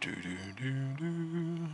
Do, do, do, do.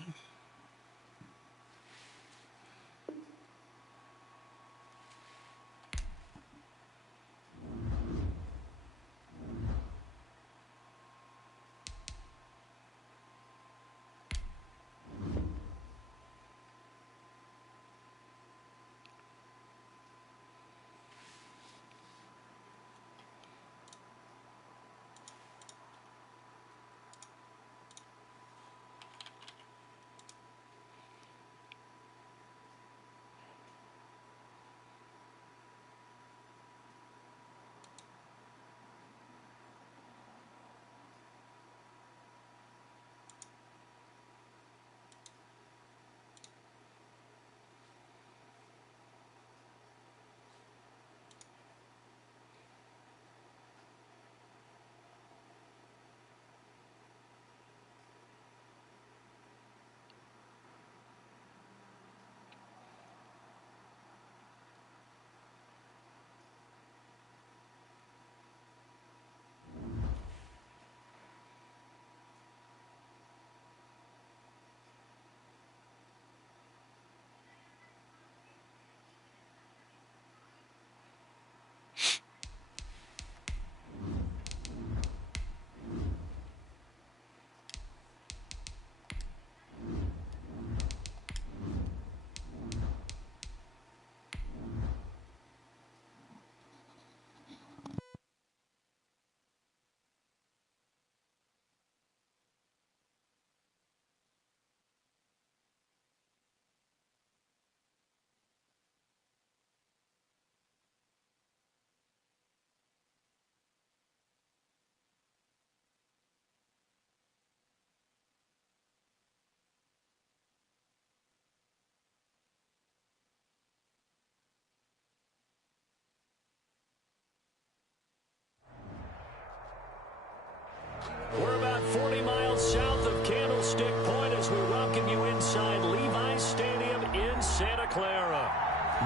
We're about 40 miles south of Candlestick Point as we welcome you inside Levi's Stadium in Santa Clara.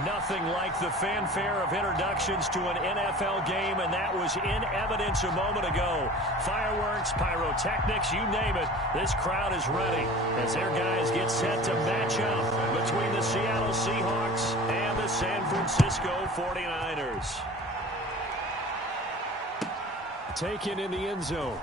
Nothing like the fanfare of introductions to an NFL game, and that was in evidence a moment ago. Fireworks, pyrotechnics, you name it, this crowd is ready as their guys get set to match up between the Seattle Seahawks and the San Francisco 49ers. Taken in the end zone.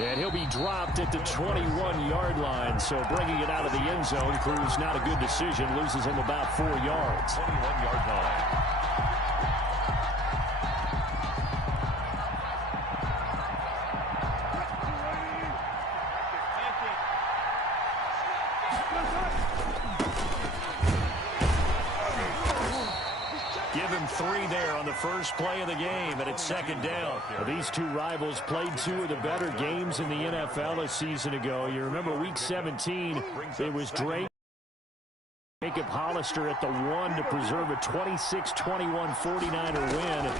And he'll be dropped at the 21-yard line, so bringing it out of the end zone proves not a good decision. Loses him about 4 yards. 21-yard line. Give him 3 there on the first play of the game, and it's second down. These two rivals played 2 of the better games in the NFL a season ago. You remember Week 17, it was Drake. Jacob Hollister at the 1 to preserve a 26-21 49er win.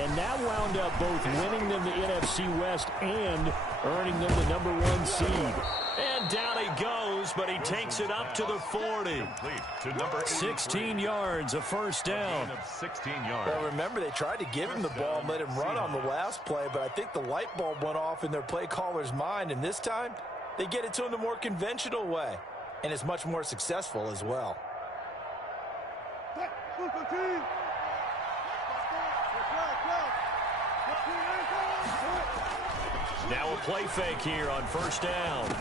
And that wound up both winning them the NFC West and earning them the #1 seed. And down he goes, but he takes it up to the 40. 16 yards, a first down. 16 yards. Well, remember, they tried to give him the ball and let him run on the last play, but I think the light bulb went off in their play caller's mind, and this time they get it to him the more conventional way, and it's much more successful as well. Now a play fake here on first down.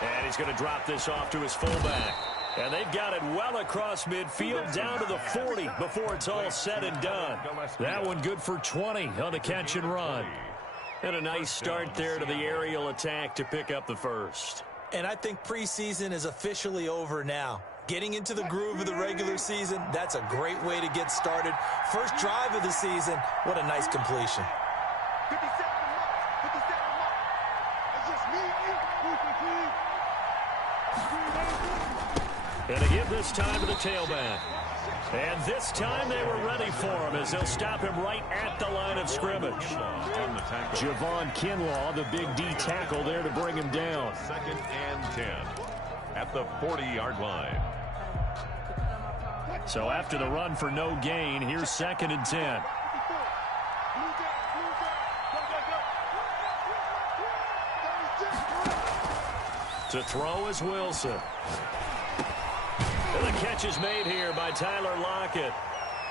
And he's going to drop this off to his fullback. And they've got it well across midfield down to the 40 before it's all said and done. That one good for 20 on the catch and run. And a nice start there to the aerial attack to pick up the first. And I think preseason is officially over now. Getting into the groove of the regular season, that's a great way to get started. First drive of the season, what a nice completion. And again this time to the tailback. And this time they were ready for him as they'll stop him right at the line of scrimmage. Javon Kinlaw, the big D tackle there to bring him down. 2nd and 10 at the 40-yard line. So after the run for no gain, here's 2nd and 10. To throw is Wilson. And the catch is made here by Tyler Lockett.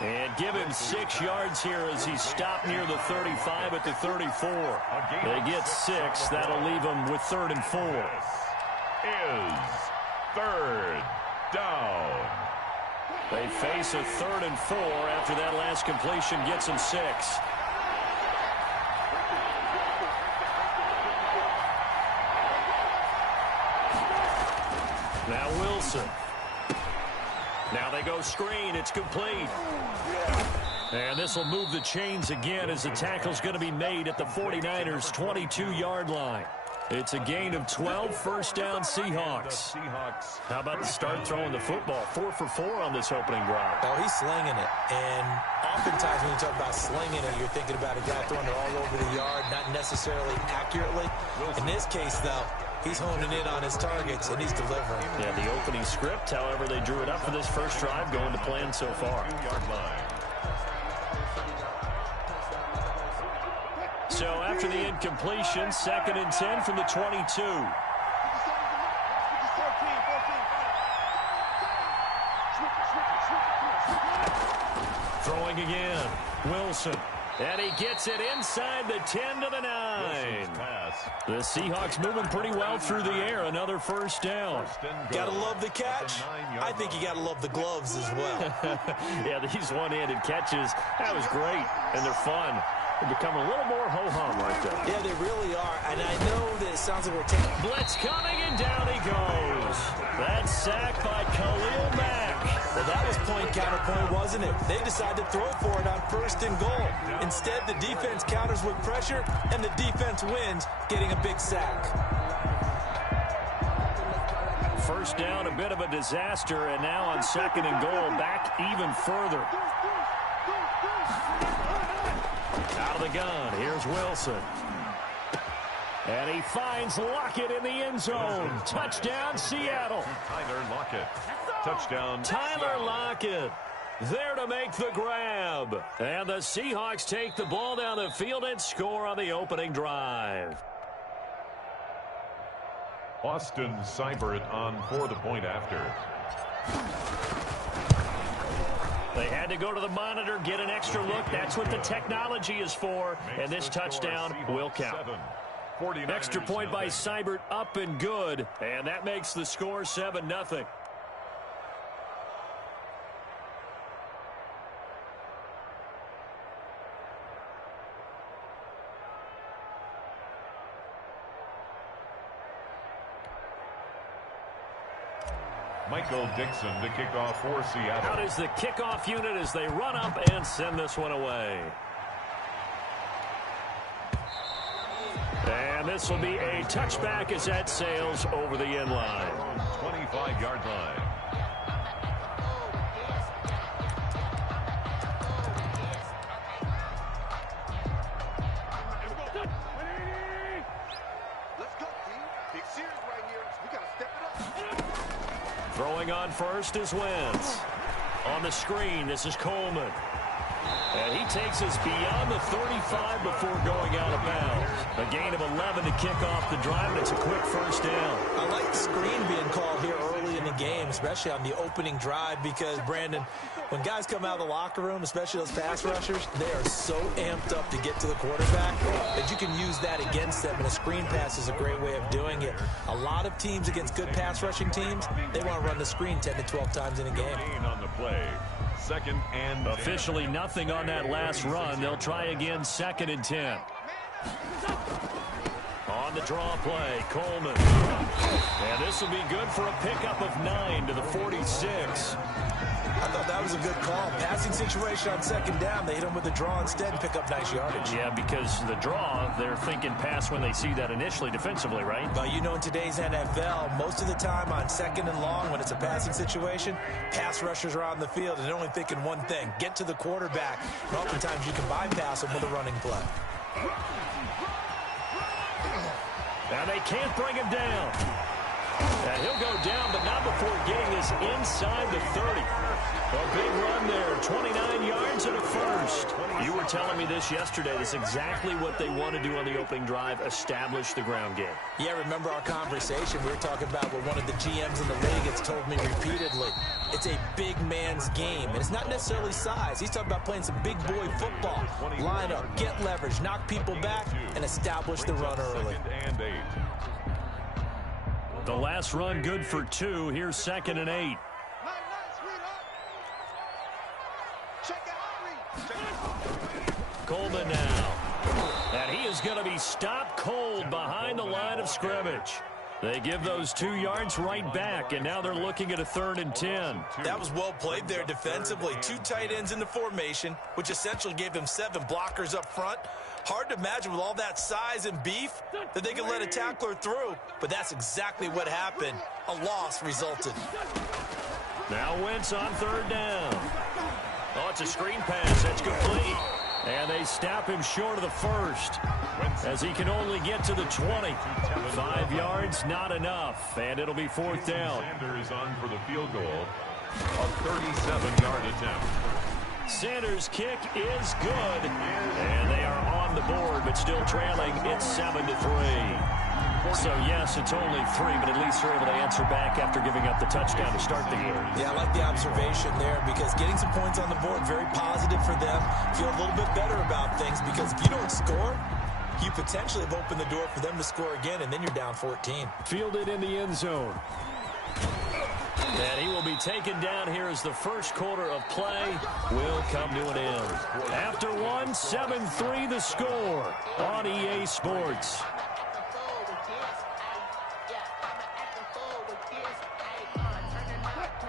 And give him 6 yards here as he's stopped near the 35 at the 34. They get 6. That'll leave them with 3rd and 4. Is 3rd down. They face a 3rd and 4 after that last completion gets them 6. Now Wilson. Now they go screen. It's complete. And this will move the chains again as the tackle's going to be made at the 49ers' 22-yard line. It's a gain of 12, first down Seahawks. How about the start throwing the football? 4 for 4 on this opening drive. Oh, he's slinging it. And oftentimes when you talk about slinging it, you're thinking about a guy throwing it all over the yard, not necessarily accurately. In this case, though, he's honing in on his targets, and he's delivering. Yeah, the opening script, however, they drew it up for this first drive, going to plan so far. So after the incompletion, 2nd and 10 from the 22. Throwing again, Wilson. And he gets it inside the 10 to the 9. The Seahawks moving pretty well through the air. Another first down. Gotta love the catch. I think you gotta love the gloves as well. Yeah, these one-handed catches, that was great, and they're fun. They become a little more ho-hum right there. Yeah, they really are. And I know that it sounds like we're taking... Blitz coming, and down he goes. That's sacked by Khalil Mack. Well, that was point counterpoint, wasn't it? They decided to throw for it on 1st and goal. Instead, the defense counters with pressure, and the defense wins, getting a big sack. First down, a bit of a disaster, and now on 2nd and goal, back even further. Out of the gun, here's Wilson. And he finds Lockett in the end zone. Touchdown, Seattle. Tyler Lockett. Touchdown. Tyler Lockett there to make the grab. And the Seahawks take the ball down the field and score on the opening drive. Austin Seibert on for the point after. They had to go to the monitor, get an extra look. That's what the technology is for. And this touchdown will count. Extra point by Seibert, up and good. And that makes the score 7-0. Michael Dixon to kick off for Seattle. Out is the kickoff unit as they run up and send this one away. And this will be a touchback as that sails over the end line. 25-yard line. Throwing on first is Wentz. On the screen, this is Coleman. And he takes us beyond the 35 before going out of bounds. A gain of 11 to kick off the drive, and it's a quick first down. I like the screen being called here early in the game, especially on the opening drive, because, Brandon, when guys come out of the locker room, especially those pass rushers, they are so amped up to get to the quarterback that you can use that against them, and a screen pass is a great way of doing it. A lot of teams against good pass rushing teams, they want to run the screen 10 to 12 times in a game. On the play. 2nd and officially 10. Nothing on that last run. They'll try again, 2nd and 10. On the draw play, Coleman. And this will be good for a pickup of 9 to the 46. I thought that was a good call. Passing situation on 2nd down. They hit him with the draw instead and pick up nice yardage. Yeah, because the draw, they're thinking pass when they see that initially defensively, right? But you know, in today's NFL, most of the time on 2nd and long, when it's a passing situation, pass rushers are on the field and they're only thinking one thing, get to the quarterback. And oftentimes you can bypass them with a running play. Now they can't bring him down. And he'll go down, but not before getting this inside the 30. A big run there, 29 yards and a first. You were telling me this yesterday. That's exactly what they want to do on the opening drive, establish the ground game. Yeah, remember our conversation? We were talking about what one of the GMs in the league has told me repeatedly. It's a big man's game, and it's not necessarily size. He's talking about playing some big boy football. Line up, get leverage, knock people back, and establish the run early. The last run good for 2. Here's 2nd and 8. Coleman now. And he is going to be stopped cold behind the line of scrimmage. They give those 2 yards right back, and now they're looking at a 3rd and 10. That was well played there defensively. 2 tight ends in the formation, which essentially gave them 7 blockers up front. Hard to imagine with all that size and beef that they could let a tackler through, but that's exactly what happened. A loss resulted. Now Wentz on 3rd down. Oh, it's a screen pass. That's complete. And they stop him short of the first as he can only get to the 20. 5 yards, not enough. And it'll be 4th down. Sanders on for the field goal. A 37-yard attempt. Sanders' kick is good. And they are on the board, but still trailing. It's 7-3. So, yes, it's only 3, but at least they're able to answer back after giving up the touchdown to start the game. Yeah, I like the observation there because getting some points on the board, very positive for them. Feel a little bit better about things because if you don't score, you potentially have opened the door for them to score again, and then you're down 14. Fielded in the end zone. And he will be taken down here as the first quarter of play will come to an end. After 1, 7-3 the score on EA Sports.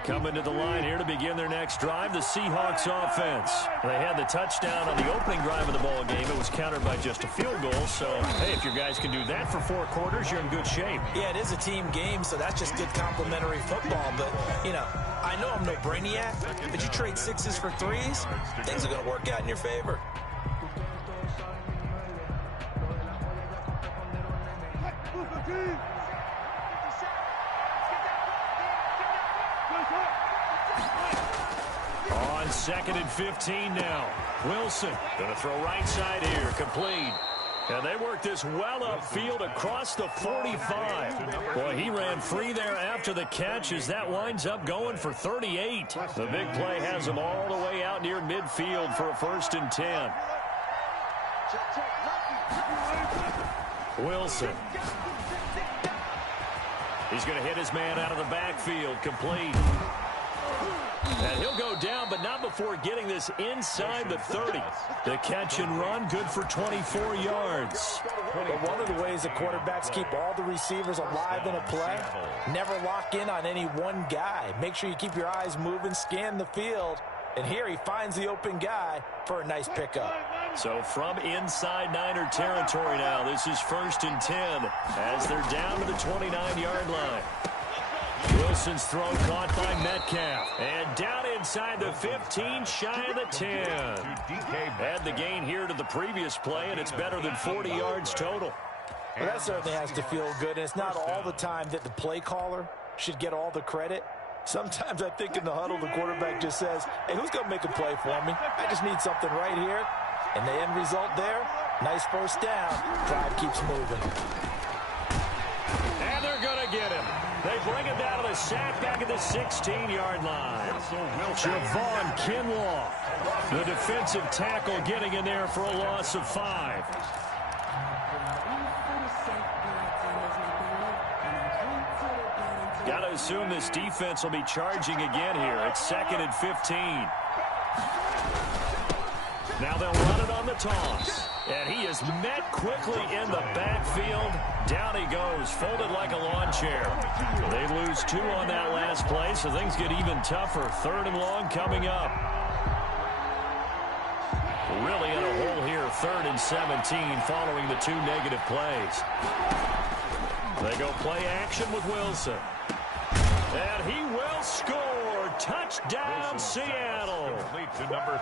Coming to the line here to begin their next drive, the Seahawks offense. They had the touchdown on the opening drive of the ball game. It was countered by just a field goal. So, hey, if your guys can do that for 4 quarters, you're in good shape. Yeah, it is a team game, so that's just good complimentary football. But, you know, I know I'm no brainiac, but you trade 6s for 3s, things are going to work out in your favor. On 2nd and 15 now. Wilson going to throw right side here, complete. And they work this well upfield across the 45. Boy, he ran free there after the catch as that winds up going for 38. The big play has him all the way out near midfield for a 1st and 10. Wilson. He's going to hit his man out of the backfield, complete. And he'll go down, but not before getting this inside the 30. The catch and run, good for 24 yards. But one of the ways the quarterbacks keep all the receivers alive in a play, never lock in on any one guy. Make sure you keep your eyes moving, scan the field. And here he finds the open guy for a nice pickup. So from inside Niner territory now, this is 1st and 10 as they're down to the 29-yard line. Wilson's throw caught by Metcalf. And down inside the 15, shy of the 10. Add the gain here to the previous play, and it's better than 40 yards total. Well, that certainly has to feel good, and it's not all the time that the play caller should get all the credit. Sometimes I think in the huddle, the quarterback just says, hey, who's going to make a play for me? I just need something right here. And the end result there, nice 1st down. Drive keeps moving. And they're going to get him. They bring it down to the sack back at the 16-yard line. Javon Kinlaw, the defensive tackle, getting in there for a loss of 5. Got to assume this defense will be charging again here. It's 2nd and 15. Now they'll run it on the toss. And he is met quickly in the backfield. Down he goes, folded like a lawn chair. They lose 2 on that last play, so things get even tougher. 3rd and long coming up. Really in a hole here, 3rd and 17 following the 2 negative plays. They go play action with Wilson. And he will score. Touchdown, Seattle.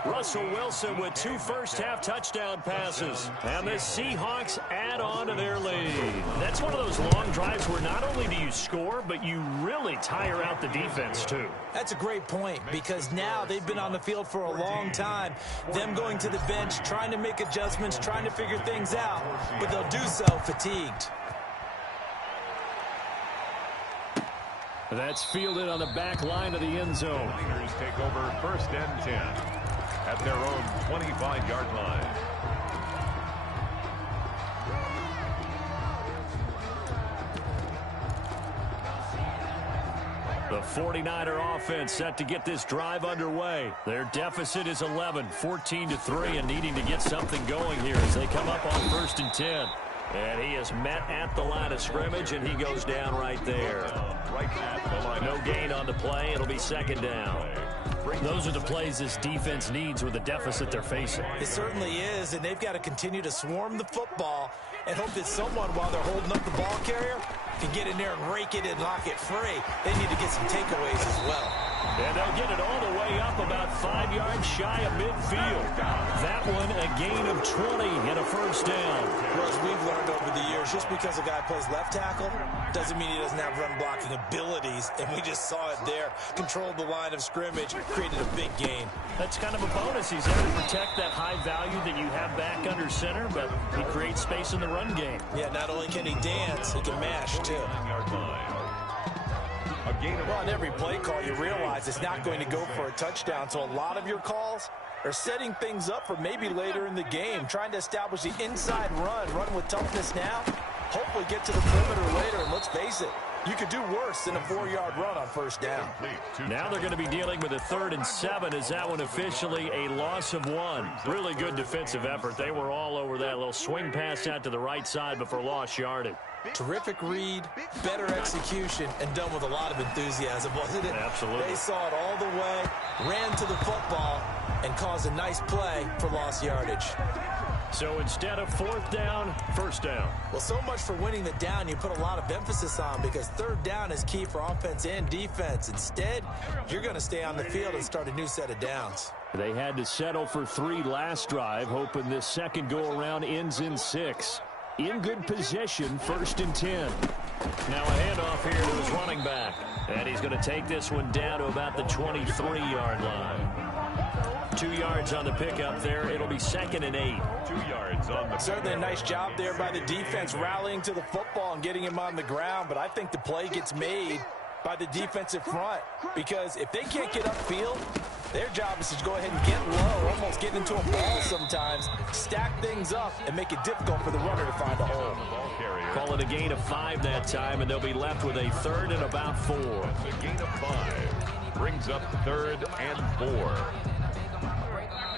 Russell Wilson with 2 first-half touchdown passes. And the Seahawks add on to their lead. That's one of those long drives where not only do you score, but you really tire out the defense, too. That's a great point, because now they've been on the field for a long time. Them going to the bench, trying to make adjustments, trying to figure things out, but they'll do so fatigued. That's fielded on the back line of the end zone. Niners take over 1st and 10 at their own 25-yard line. The 49er offense set to get this drive underway. Their deficit is 11, 14-3, and needing to get something going here as they come up on 1st and 10. And he is met at the line of scrimmage, and he goes down right there. No gain on the play. It'll be 2nd down. Those are the plays this defense needs with the deficit they're facing. It certainly is, and they've got to continue to swarm the football and hope that someone, while they're holding up the ball carrier, can get in there and rake it and knock it free. They need to get some takeaways as well. And they'll get it all the way up about 5 yards shy of midfield. That one a gain of 20 and a 1st down. Well, as we've learned over the years, just because a guy plays left tackle doesn't mean he doesn't have run blocking abilities. And we just saw it there. Controlled the line of scrimmage, created a big gain. That's kind of a bonus. He's able to protect that high value that you have back under center, but he creates space in the run game. Yeah, not only can he dance, he can mash too. Well, on every play call, you realize it's not going to go for a touchdown, so a lot of your calls are setting things up for maybe later in the game, trying to establish the inside run with toughness now, hopefully get to the perimeter later, and let's face it, you could do worse than a 4-yard run on 1st down. Now they're going to be dealing with a 3rd and 7 as that one officially a loss of 1. Really good defensive effort. They were all over that little swing pass out to the right side before lost yardage. Terrific read, better execution, and done with a lot of enthusiasm, wasn't it? Absolutely. They saw it all the way, ran to the football, and caused a nice play for lost yardage. So instead of 4th down, 1st down. Well, so much for winning the down you put a lot of emphasis on, because 3rd down is key for offense and defense. Instead, you're going to stay on the field and start a new set of downs. They had to settle for 3 last drive, hoping this second go-around ends in 6. In good possession, 1st and 10. Now a handoff here to his running back. And he's going to take this one down to about the 23-yard line. 2 yards on the pickup there. It'll be 2nd and 8. 2 yards on the Certainly a nice job there by the defense, rallying to the football and getting him on the ground. But I think the play gets made by the defensive front, because if they can't get upfield, their job is to go ahead and get low, almost get into a ball sometimes, stack things up, and make it difficult for the runner to find a hole. Call it a gain of 5 that time, and they'll be left with a 3rd and about 4. A gain of 5 brings up 3rd and 4.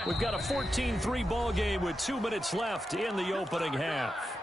We've got a 14-3 ball game with 2 minutes left in the opening half.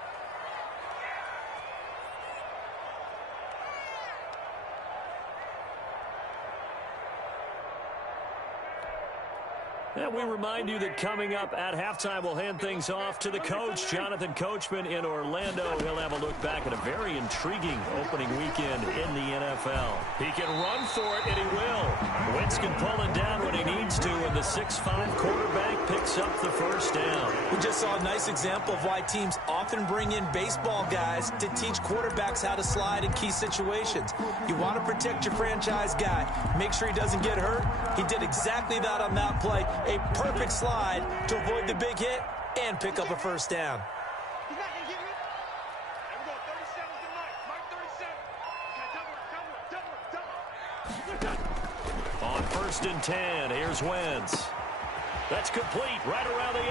And we remind you that coming up at halftime, we'll hand things off to the coach, Jonathan Coachman in Orlando. He'll have a look back at a very intriguing opening weekend in the NFL. He can run for it, and he will. Wentz can pull it down when he needs to, and the 6'5" quarterback picks up the 1st down. We just saw a nice example of why teams often bring in baseball guys to teach quarterbacks how to slide in key situations. You want to protect your franchise guy. Make sure he doesn't get hurt. He did exactly that on that play. A perfect slide to avoid the big hit and pick up a 1st down. On 1st and 10, here's Wentz. That's complete right around the 8.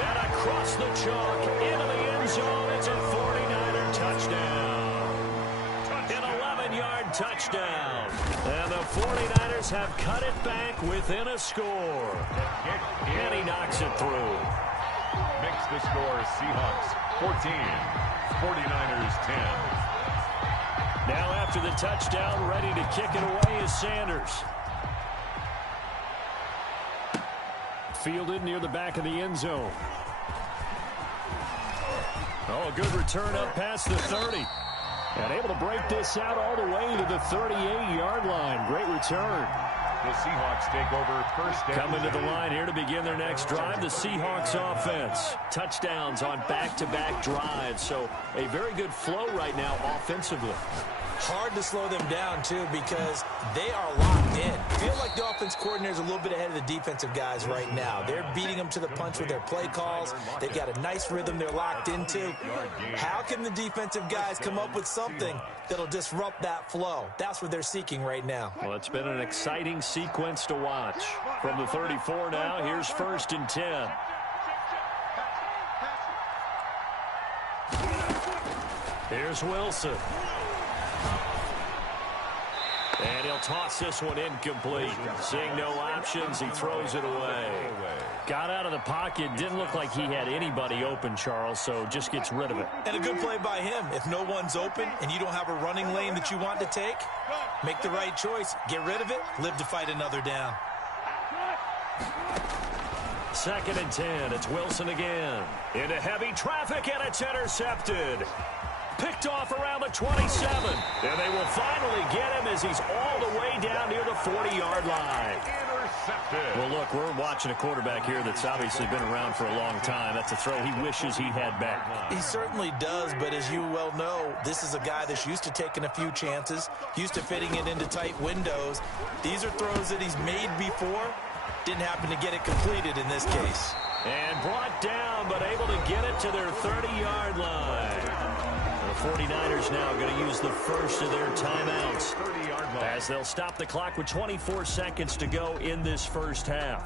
And across the chalk into the end zone. It's a 49er touchdown. An 11-yard touchdown. And the 49ers have cut it back within a score. And he knocks it through. Makes the score Seahawks 14, 49ers 10. Now after the touchdown, ready to kick it away is Sanders. Fielded near the back of the end zone. Oh, a good return up past the 30. And able to break this out all the way to the 38-yard line. Great return. The Seahawks take over first down. Coming to the line here to begin their next drive, the Seahawks offense. Touchdowns on back-to-back drives, so a very good flow right now offensively. Hard to slow them down, too, because they are locked in. Feel like the offense coordinator is a little bit ahead of the defensive guys right now. They're beating them to the punch with their play calls. They've got a nice rhythm they're locked into. How can the defensive guys come up with something that'll disrupt that flow? That's what they're seeking right now. Well, it's been an exciting sequence to watch. From the 34 now, here's 1st and 10. Here's Wilson. And he'll toss this one incomplete. Seeing no options, he throws it away. Got out of the pocket. Didn't look like he had anybody open, Charles, so just gets rid of it. And a good play by him. If no one's open and you don't have a running lane that you want to take, make the right choice. Get rid of it. Live to fight another down. 2nd and 10. It's Wilson again. Into heavy traffic, and it's intercepted. Picked off around the 27. And they will finally get him as he's all the way down near the 40-yard line. Intercepted. Well, look, we're watching a quarterback here that's obviously been around for a long time. That's a throw he wishes he had back. He certainly does, but as you well know, this is a guy that's used to taking a few chances, used to fitting it into tight windows. These are throws that he's made before. Didn't happen to get it completed in this case. And brought down, but able to get it to their 30-yard line. The 49ers now going to use the first of their timeouts as they'll stop the clock with 24 seconds to go in this first half.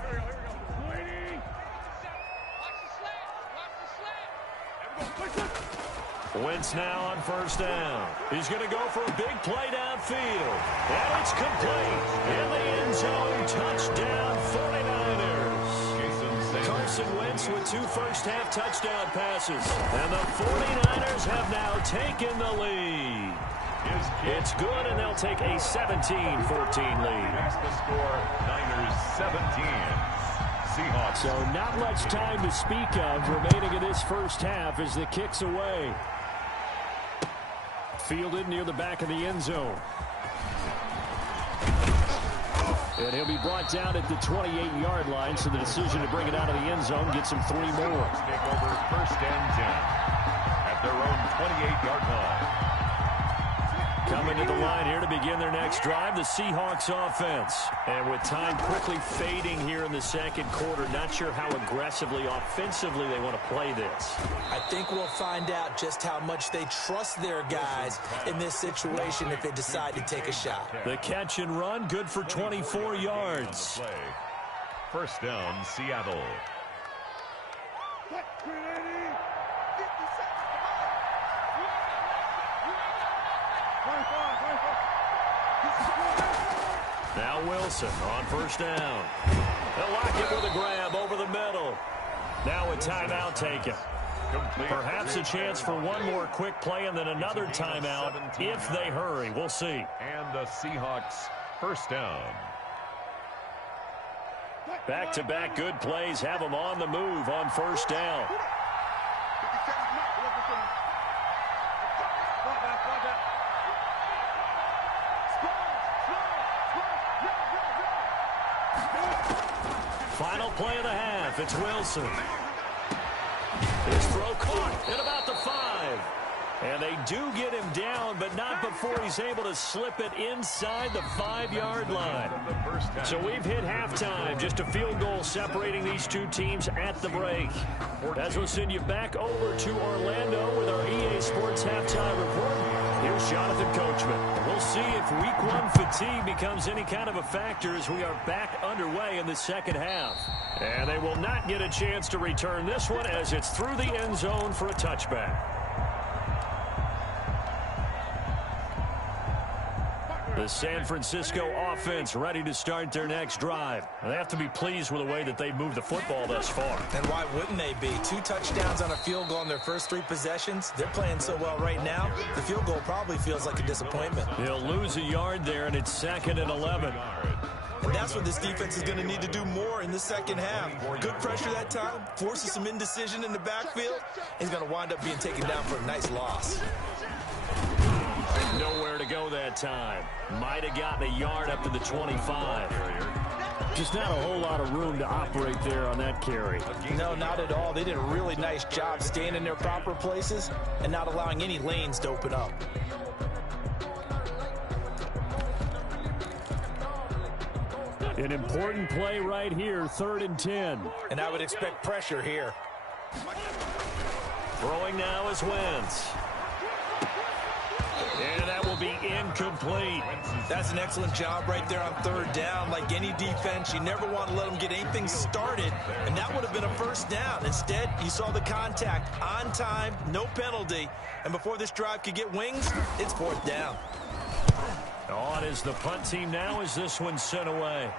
Wentz now on 1st down. He's going to go for a big play downfield. And it's complete. In the end zone, touchdown 49ers. Carson Wentz with 2 first-half touchdown passes. And the 49ers have now taken the lead. It's good, and they'll take a 17-14 lead. That's the score, Niners 17. Seahawks. So not much time to speak of remaining in this first half as the kick's away. Fielded near the back of the end zone. And he'll be brought down at the 28-yard line, so the decision to bring it out of the end zone gets him 3 more. Take over 1st and 10 at their own 28-yard line. Coming to the line here to begin their next drive, the Seahawks offense. And with time quickly fading here in the second quarter, not sure how aggressively, offensively they want to play this. I think we'll find out just how much they trust their guys in this situation if they decide to take a shot. The catch and run, good for 24 yards. 1st down, Seattle. Now Wilson on 1st down. They'll lock it with a grab over the middle. Now a timeout taken. Perhaps a chance for one more quick play and then another timeout if they hurry. We'll see. And the Seahawks 1st down. Back-to-back good plays have them on the move on 1st down. Final play of the half. It's Wilson. His throw caught at about the 5. And they do get him down, but not before he's able to slip it inside the 5-yard line. So we've hit halftime. Just a field goal separating these two teams at the break. As we'll send you back over to Orlando with our EA Sports halftime report. Here's Jonathan Coachman. We'll see if week 1 fatigue becomes any kind of a factor as we are back underway in the second half. And they will not get a chance to return this one as it's through the end zone for a touchback. The San Francisco offense ready to start their next drive. They have to be pleased with the way that they've moved the football thus far. And why wouldn't they be? 2 touchdowns on a field goal in their first 3 possessions. They're playing so well right now, the field goal probably feels like a disappointment. He'll lose a yard there, and it's 2nd and 11. And that's what this defense is going to need to do more in the second half. Good pressure that time, forces some indecision in the backfield. He's going to wind up being taken down for a nice loss. Nowhere to go that time. Might have gotten a yard up to the 25. Just not a whole lot of room to operate there on that carry. No, not at all. They did a really nice job staying in their proper places and not allowing any lanes to open up. An important play right here, 3rd and 10. And I would expect pressure here. Throwing now is Wentz. And that will be incomplete. That's an excellent job right there on 3rd down. Like any defense, you never want to let them get anything started, and that would have been a 1st down. Instead, you saw the contact on time, no penalty, and before this drive could get wings, it's 4th down. On is the punt team now as this one's sent away.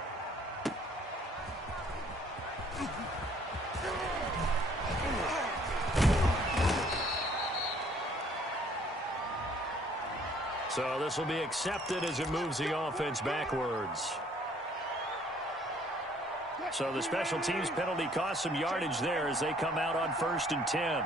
So this will be accepted as it moves the offense backwards. So the special teams penalty cost some yardage there as they come out on 1st and 10.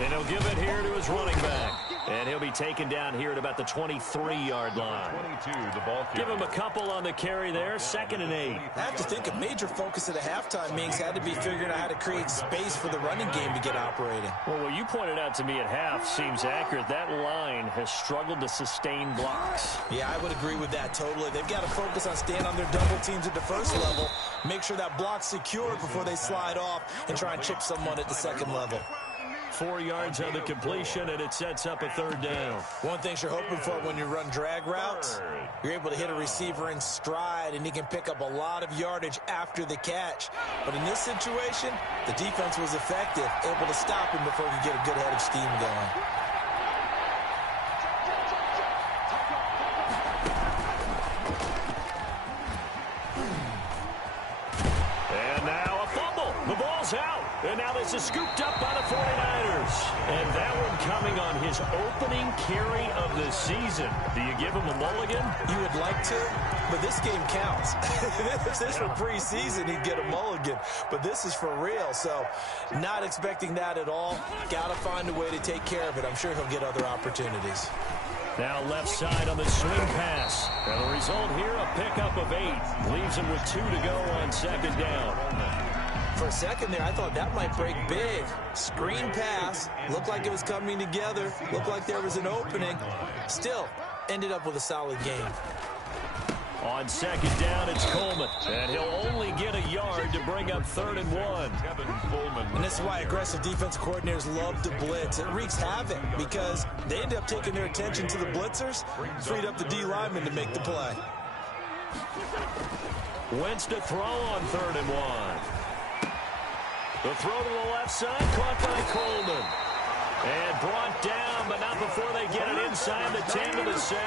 And he'll give it here to his running back. And he'll be taken down here at about the 23-yard line. 22, the ball carrier. Give him a couple on the carry there, 2nd and 8. I have to think a major focus at the halftime meetings had to be figuring out how to create space for the running game to get operating. Well, what you pointed out to me at half seems accurate. That line has struggled to sustain blocks. Yeah, I would agree with that totally. They've got to focus on staying on their double teams at the 1st level, make sure that block's secured before they slide off, and try and chip someone at the 2nd level. 4 yards on the completion, and it sets up a 3rd down. One thing you're hoping for when you run drag routes, you're able to hit a receiver in stride, and he can pick up a lot of yardage after the catch. But in this situation, the defense was effective, able to stop him before he could get a good head of steam going. And now a fumble. The ball's out. And now this is scooped up by the 49ers. And that one coming on his opening carry of the season. Do you give him a mulligan? You would like to, but this game counts. If this were preseason, he'd get a mulligan. But this is for real, so not expecting that at all. Got to find a way to take care of it. I'm sure he'll get other opportunities. Now left side on the swing pass. And the result here, a pickup of 8. Leaves him with 2 to go on 2nd down. For a second there, I thought that might break big. Screen pass. Looked like it was coming together. Looked like there was an opening. Still, ended up with a solid game. On 2nd down, it's Coleman. And he'll only get a yard to bring up 3rd and 1. And this is why aggressive defense coordinators love to blitz. It wreaks havoc because they end up taking their attention to the blitzers, freed up the D lineman to make the play. Wentz to throw on 3rd and 1. The throw to the left side, caught by Coleman. And brought down, but not before they get it inside the 10 to the 7.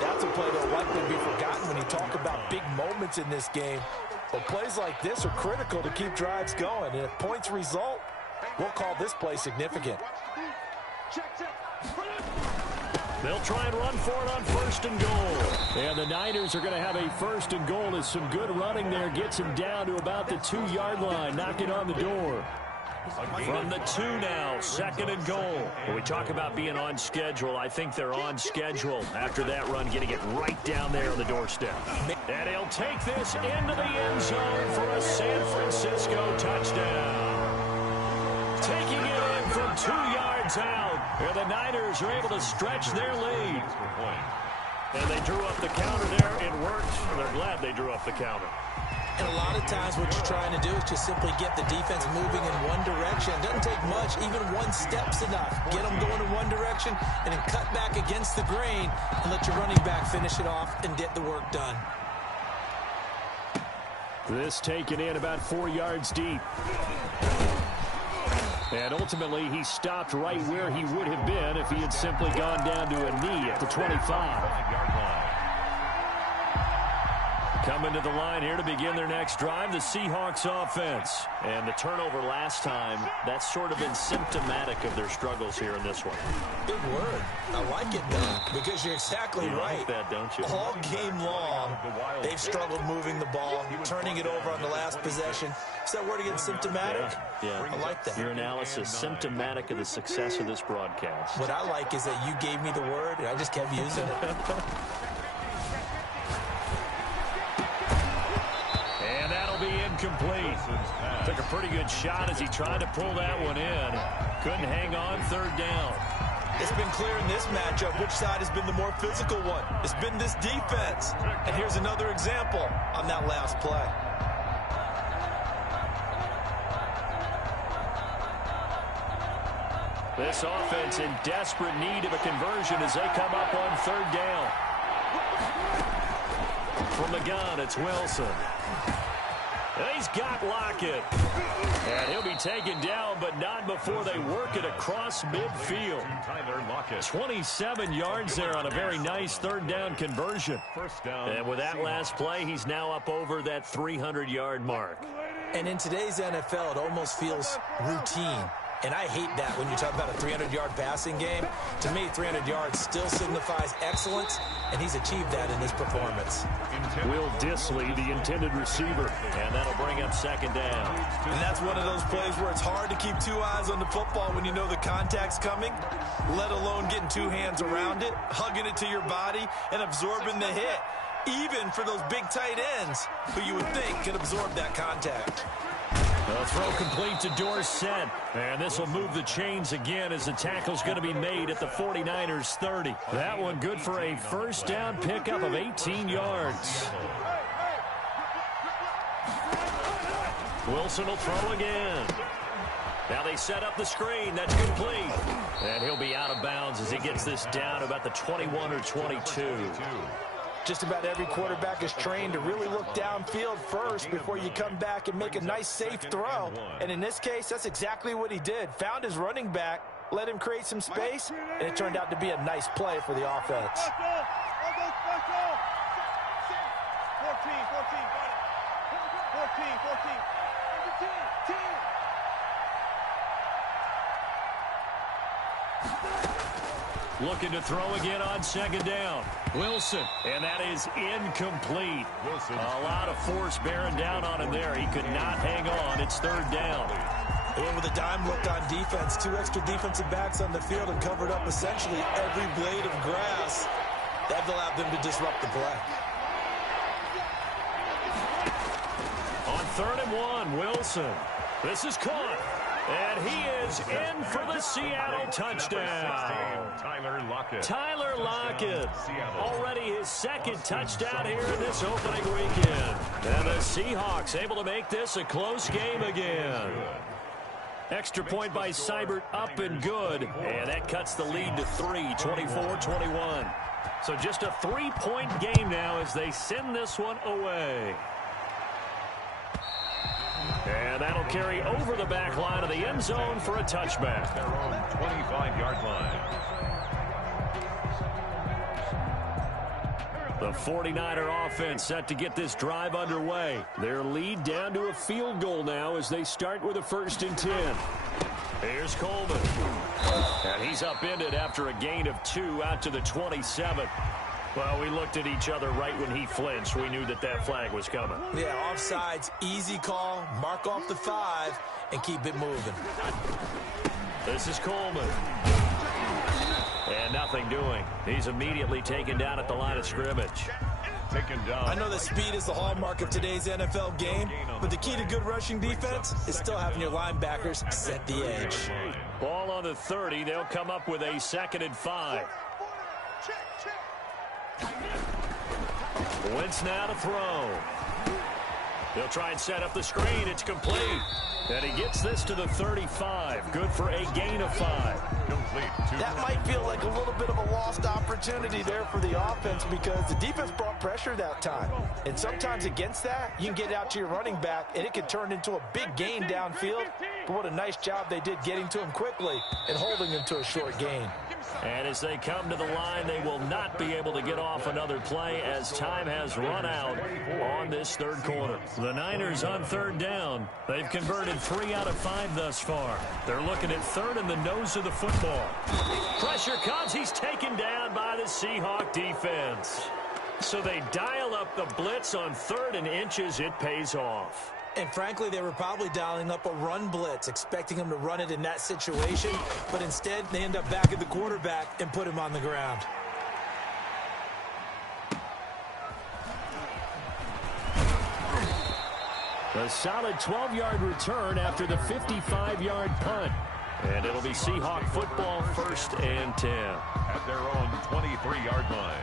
That's a play that'll likely be forgotten when you talk about big moments in this game. But plays like this are critical to keep drives going. And if points result, we'll call this play significant. They'll try and run for it on 1st and goal. And the Niners are going to have a 1st and goal as some good running there gets him down to about the 2-yard line, knocking on the door. From the 2 now, 2nd and goal. When we talk about being on schedule, I think they're on schedule after that run, getting it right down there on the doorstep. And he'll take this into the end zone for a San Francisco touchdown. Taking it in from 2 yards out. And the Niners are able to stretch their lead. And they drew up the counter there. It worked. They're glad they drew up the counter. And a lot of times what you're trying to do is just simply get the defense moving in one direction. It doesn't take much. Even one step's enough. Get them going in one direction and then cut back against the grain and let your running back finish it off and get the work done. This taken in about 4 yards deep. And ultimately, he stopped right where he would have been if he had simply gone down to a knee at the 25. Coming to the line here to begin their next drive, the Seahawks offense. And the turnover last time, that's sort of been symptomatic of their struggles here in this one. Big word. I like it, though, because you're exactly right. Like that, don't you? All game long, they've struggled moving the ball, turning it over on the last possession. Is that word again, symptomatic? Yeah. I like that. Your analysis, symptomatic of the success of this broadcast. What I like is that you gave me the word, and I just kept using it. Incomplete. Took a pretty good shot as he tried to pull that one in. Couldn't hang on third down. It's been clear in this matchup which side has been the more physical one. It's been this defense. And here's another example on that last play. This offense in desperate need of a conversion as they come up on third down. From the gun, it's Wilson. He's got Lockett. And he'll be taken down, but not before they work it across midfield. 27 yards there on a very nice third down conversion. And with that last play, he's now up over that 300-yard mark. And in today's NFL, it almost feels routine. And I hate that when you talk about a 300-yard passing game. To me, 300 yards still signifies excellence, and he's achieved that in his performance. Will Dissly, the intended receiver, and that'll bring up second down. And that's one of those plays where it's hard to keep two eyes on the football when you know the contact's coming, let alone getting two hands around it, hugging it to your body, and absorbing the hit, even for those big tight ends who you would think could absorb that contact. The throw complete to Dorsett. And this will move the chains again as the tackle's going to be made at the 49ers 30. That one good for a first down pickup of 18 yards. Wilson will throw again. Now they set up the screen. That's complete. And he'll be out of bounds as he gets this down about the 21 or 22. Just about every quarterback is trained to really look downfield first before you come back and make a nice, safe throw. And in this case, that's exactly what he did. Found his running back, let him create some space, and it turned out to be a nice play for the offense. 14. Looking to throw again on second down. Wilson. And that is incomplete. A lot of force bearing down on him there. He could not hang on. It's third down. And with a dime look on defense, two extra defensive backs on the field and covered up essentially every blade of grass. That allowed them to disrupt the play. On 3rd and 1, Wilson. This is caught. And he is in for the Seattle touchdown. Tyler Lockett. Already his second touchdown here in this opening weekend. And the Seahawks able to make this a close game again. Extra point by Seibert, up and good. And that cuts the lead to 3, 24-21. So just a 3-point game now as they send this one away. And that'll carry over the back line of the end zone for a touchback. Their own 25-yard line. The 49er offense set to get this drive underway. Their lead down to a field goal now as they start with a 1st and 10. Here's Coleman. And he's upended after a gain of 2 out to the 27. Well, we looked at each other right when he flinched. We knew that that flag was coming. Yeah, offsides, easy call, mark off the 5, and keep it moving. This is Coleman. And nothing doing. He's immediately taken down at the line of scrimmage. Taken down. I know that speed is the hallmark of today's NFL game, but the key to good rushing defense is still having your linebackers set the edge. Ball on the 30. They'll come up with a 2nd and 5. Wentz now to throw. They'll try and set up the screen. It's complete. And he gets this to the 35. Good for a gain of 5. Complete. That might feel like a little bit of a lost opportunity there for the offense because the defense brought pressure that time. And sometimes against that, you can get out to your running back, and it can turn into a big gain downfield. But what a nice job they did getting to him quickly and holding him to a short gain. And as they come to the line, they will not be able to get off another play as time has run out on this third quarter. The Niners on third down. They've converted 3 out of 5 thus far. They're looking at third in the nose of the football. Pressure comes. He's taken down by the Seahawks defense. So they dial up the blitz on 3rd and inches. It pays off. And frankly, they were probably dialing up a run blitz, expecting him to run it in that situation. But instead, they end up back at the quarterback and put him on the ground. A solid 12-yard return after the 55-yard punt. And it'll be Seahawk football, 1st and 10. At their own 23-yard line.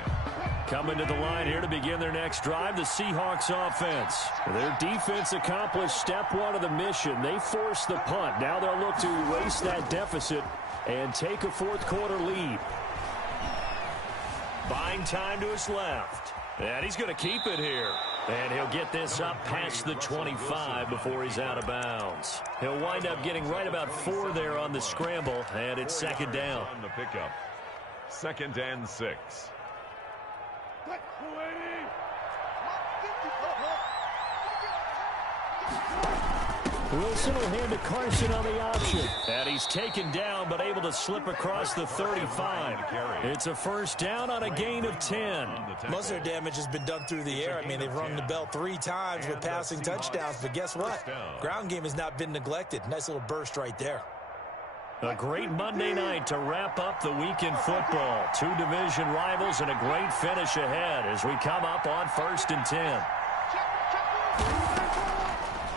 Coming to the line here to begin their next drive, the Seahawks offense. Their defense accomplished step 1 of the mission. They forced the punt. Now they'll look to erase that deficit and take a fourth quarter lead. Buying time to his left. And he's going to keep it here. And he'll get this up past the 25 before he's out of bounds. He'll wind up getting right about 4 there on the scramble, and it's 2nd down. On the pickup. 2nd and 6. Wilson will hand to Carson on the option. And he's taken down but able to slip across the 35. It's a 1st down on a gain of 10. Most of their damage has been done through the air. I mean, they've rung the bell 3 times with passing touchdowns. But guess what? Ground game has not been neglected. Nice little burst right there. A great Monday night to wrap up the week in football. 2 division rivals and a great finish ahead as we come up on 1st and 10.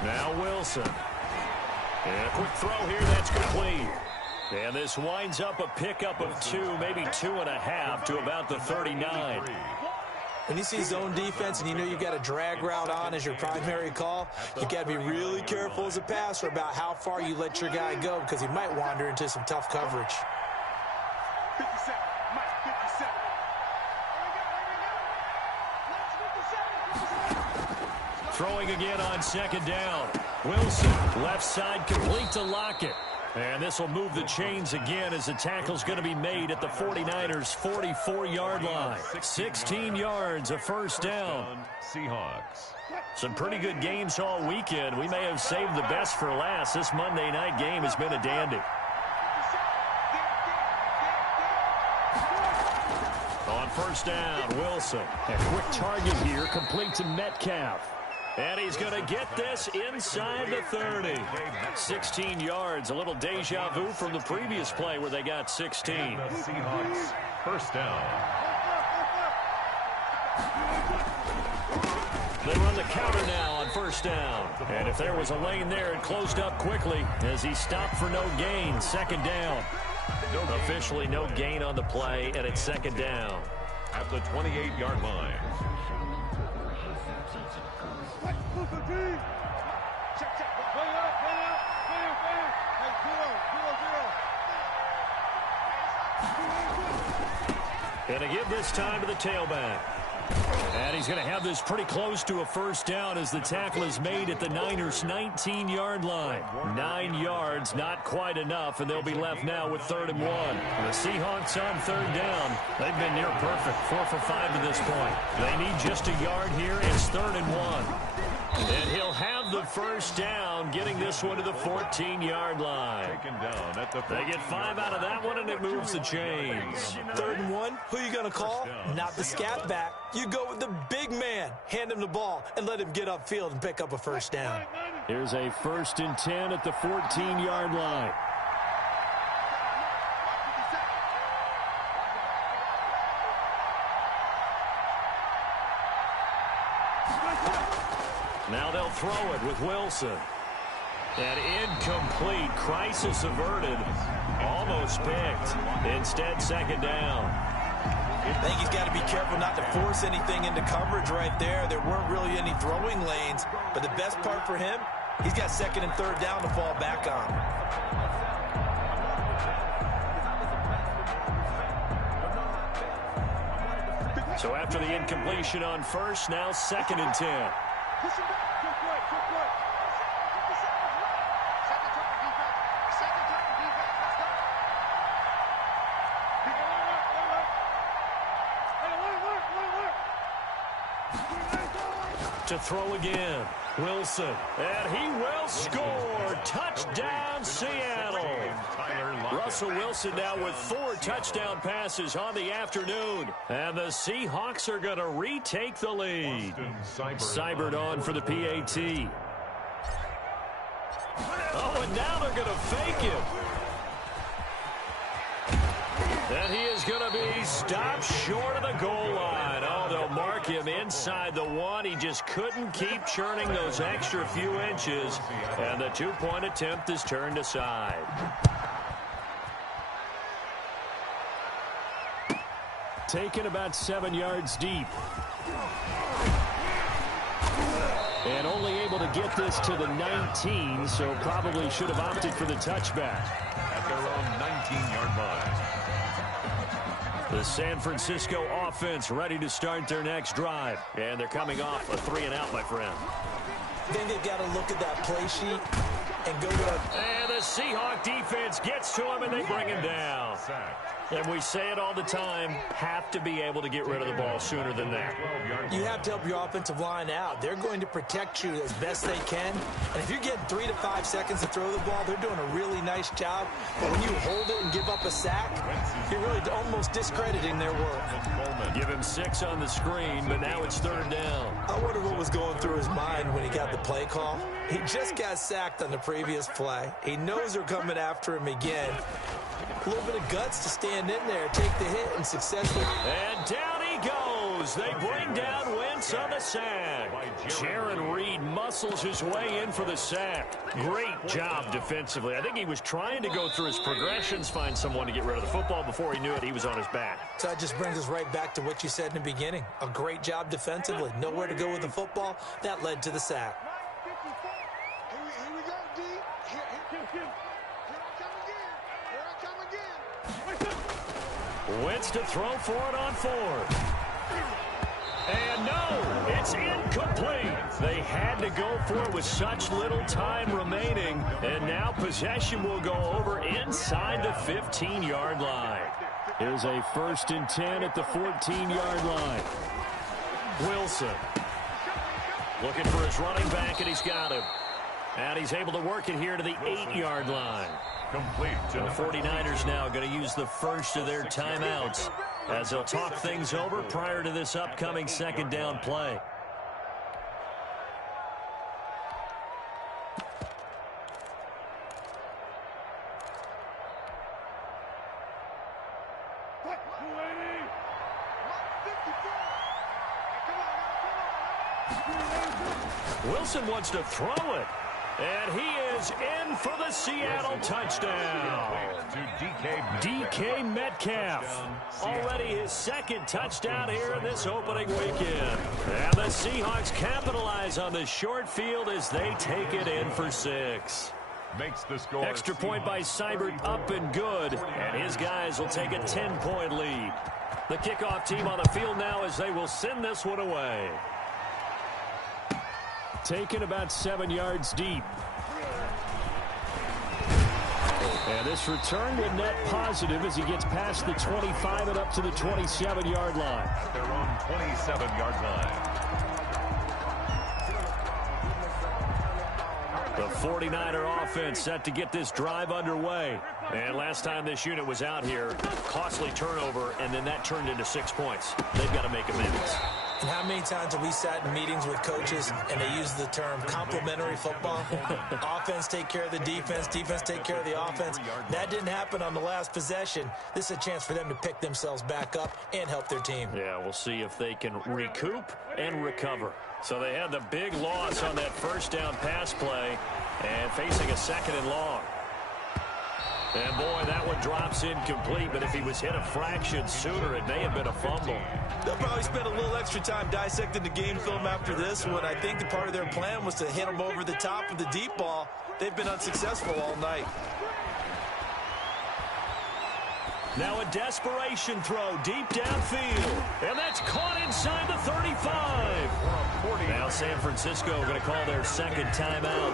Now Wilson. And a quick throw here that's complete. And this winds up a pickup of 2, maybe 2.5 to about the 39. When you see zone defense and you know you've got a drag route on as your primary call, you got to be really careful as a passer about how far you let your guy go because he might wander into some tough coverage. Throwing again on 2nd down. Wilson, left side complete to Lockett. And this will move the chains again as the tackle's going to be made at the 49ers' 44-yard line. 16 yards, a 1st down. Seahawks. Some pretty good games all weekend. We may have saved the best for last. This Monday night game has been a dandy. On 1st down, Wilson. A quick target here, complete to Metcalf. And he's going to get this inside the 30. 16 yards, a little deja vu from the previous play where they got 16. The Seahawks, 1st down. They run the counter now on 1st down. And if there was a lane there, it closed up quickly as he stopped for no gain. 2nd down. Officially no gain on the play, and it's 2nd down. At the 28-yard line. And to give this time to the tailback. And he's going to have this pretty close to a 1st down as the tackle is made at the Niners' 19-yard line. 9 yards, not quite enough, and they'll be left now with 3rd and 1. The Seahawks on 3rd down. They've been near perfect, 4 for 5 to this point. They need just a yard here. It's 3rd and 1. And he'll have the 1st down, getting this one to the 14-yard line. They get 5 out of that one, and it moves the chains. 3rd and 1, who are you going to call? Not the scat back. You go with the big man. Hand him the ball and let him get upfield and pick up a 1st down. Here's a 1st and 10 at the 14-yard line. Now they'll throw it with Wilson. And incomplete. Crisis averted. Almost picked. Instead, 2nd down. I think he's got to be careful not to force anything into coverage right there. There weren't really any throwing lanes, but the best part for him, he's got second and third down to fall back on. So after the incompletion on first, now 2nd and 10. To throw again, Wilson, and he will score. Touchdown, Seattle. Russell Wilson now with 4 touchdown passes on the afternoon, and the Seahawks are going to retake the lead. Seibert on for the PAT. Oh, and now they're going to fake him. And he is going to be stopped short of the goal line. Oh, they'll mark him inside the 1. He just couldn't keep churning those extra few inches. And the 2-point attempt is turned aside. Taken about 7 yards deep. And only able to get this to the 19, so probably should have opted for the touchback. At their own 19-yard line. The San Francisco offense ready to start their next drive. And they're coming off a 3-and-out, my friend. I think they've got to look at that play sheet and go to... And the Seahawk defense gets to him, and they bring him down. And we say it all the time, have to be able to get rid of the ball sooner than that. You have to help your offensive line out. They're going to protect you as best they can. And if you're getting 3 to 5 seconds to throw the ball, they're doing a really nice job. But when you hold it and give up a sack, you're really almost discrediting their work. Give him 6 on the screen, but now it's 3rd down. I wonder what was going through his mind when he got the play call. He just got sacked on the previous play. He knows they're coming after him again. A little bit of guts to stand in there, take the hit, and successfully. And down he goes. They bring down Wentz on the sack. Jaron Reed muscles his way in for the sack. Great job defensively. I think he was trying to go through his progressions, find someone to get rid of the football. Before he knew it, he was on his back. So that just brings us right back to what you said in the beginning. A great job defensively. Nowhere to go with the football. That led to the sack. Wentz to throw for it on 4th. And no, it's incomplete. They had to go for it with such little time remaining. And now possession will go over inside the 15-yard line. Here's a 1st and 10 at the 14-yard line. Wilson looking for his running back, and he's got him. And he's able to work it here to the 8-yard line. Complete. The 49ers now going to use the first of their timeouts as they'll talk things over prior to this upcoming 2nd down play. Wilson wants to throw it. And he is in for the Seattle touchdown. DK Metcalf. Already his 2nd touchdown here in this opening weekend. And the Seahawks capitalize on the short field as they take it in for 6. Makes the score. Extra point by Seibert up and good. And his guys will take a 10-point lead. The kickoff team on the field now as they will send this one away. Taken about 7 yards deep. And this return will net positive as he gets past the 25 and up to the 27-yard line. At their own 27-yard line. The 49er offense set to get this drive underway. And last time this unit was out here, costly turnover, and then that turned into 6 points. They've got to make amends. And how many times have we sat in meetings with coaches and they use the term complementary football? Offense take care of the defense, defense take care of the offense. That didn't happen on the last possession. This is a chance for them to pick themselves back up and help their team. Yeah, we'll see if they can recoup and recover. So they had the big loss on that 1st down pass play and facing a 2nd and long. And, boy, that one drops incomplete, but if he was hit a fraction sooner, it may have been a fumble. They'll probably spend a little extra time dissecting the game film after this one. I think the part of their plan was to hit him over the top of the deep ball. They've been unsuccessful all night. Now a desperation throw deep downfield. And that's caught inside the 35. Now San Francisco going to call their second timeout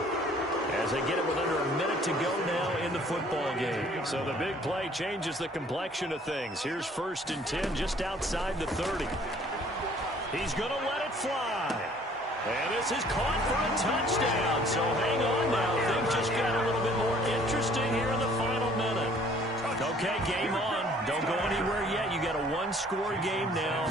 as they get it with under a minute to go now in the football game. So the big play changes the complexion of things. Here's 1st and 10 just outside the 30. He's going to let it fly. And this is caught for a touchdown. So hang on now. Things just got a little bit more interesting here in the final minute. Okay, game on. Don't go anywhere yet. You got a one-score game now.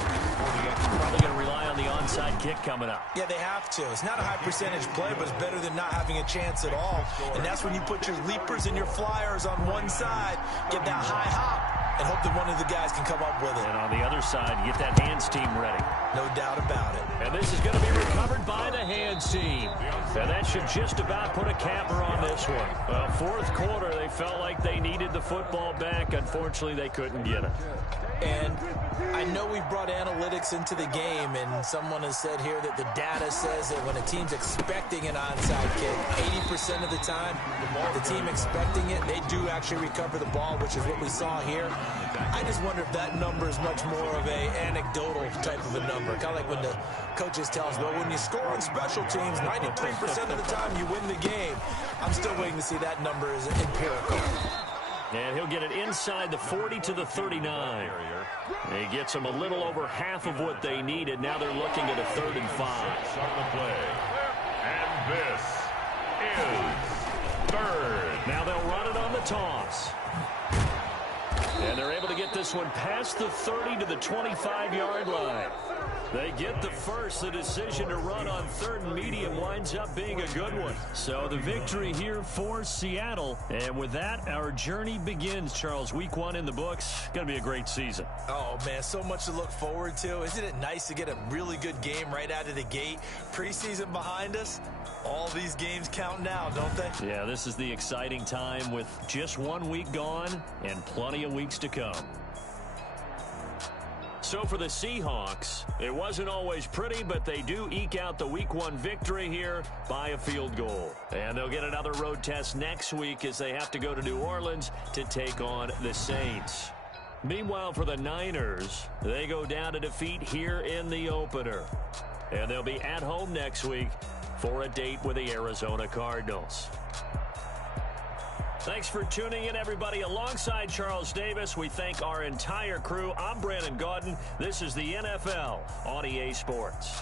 Probably going to rely on the onside kick coming up. Yeah, they have to. It's not a high-percentage play, but it's better than not having a chance at all. And that's when you put your leapers and your flyers on one side, get that high hop, and hope that one of the guys can come up with it. And on the other side, get that hands team ready. No doubt about it. And this is going to be recovered by the hands team. And that should just about put a capper on this one. Well, 4th quarter, they felt like they needed the football back. Unfortunately, they couldn't get it. And I know we've brought analytics into the game, and someone has said here that the data says that when a team's expecting an onside kick, 80% of the time, the team expecting it, they do actually recover the ball, which is what we saw here. I just wonder if that number is much more of a anecdotal type of a number. Kind of like when the coaches tell us, well, when you score on special teams, 93% of the time you win the game. I'm still waiting to see that number is empirical. And he'll get it inside the 40 to the 39. He gets them a little over half of what they needed. Now they're looking at a 3rd and 5. On the play. And this is 3rd. Now they'll run it on the toss. And they're able to get this one past the 30 to the 25-yard line. They get the first. The decision to run on 3rd and medium winds up being a good one. So the victory here for Seattle. And with that, our journey begins, Charles. Week 1 in the books. Going to be a great season. Oh, man, so much to look forward to. Isn't it nice to get a really good game right out of the gate? Preseason behind us. All these games count now, don't they? Yeah, this is the exciting time with just 1 week gone and plenty of weeks to come. So for the Seahawks, it wasn't always pretty, but they do eke out the Week 1 victory here by a field goal. And they'll get another road test next week as they have to go to New Orleans to take on the Saints. Meanwhile, for the Niners, they go down to defeat here in the opener. And they'll be at home next week for a date with the Arizona Cardinals. Thanks for tuning in, everybody. Alongside Charles Davis, we thank our entire crew. I'm Brandon Gaudin. This is the NFL on EA Sports.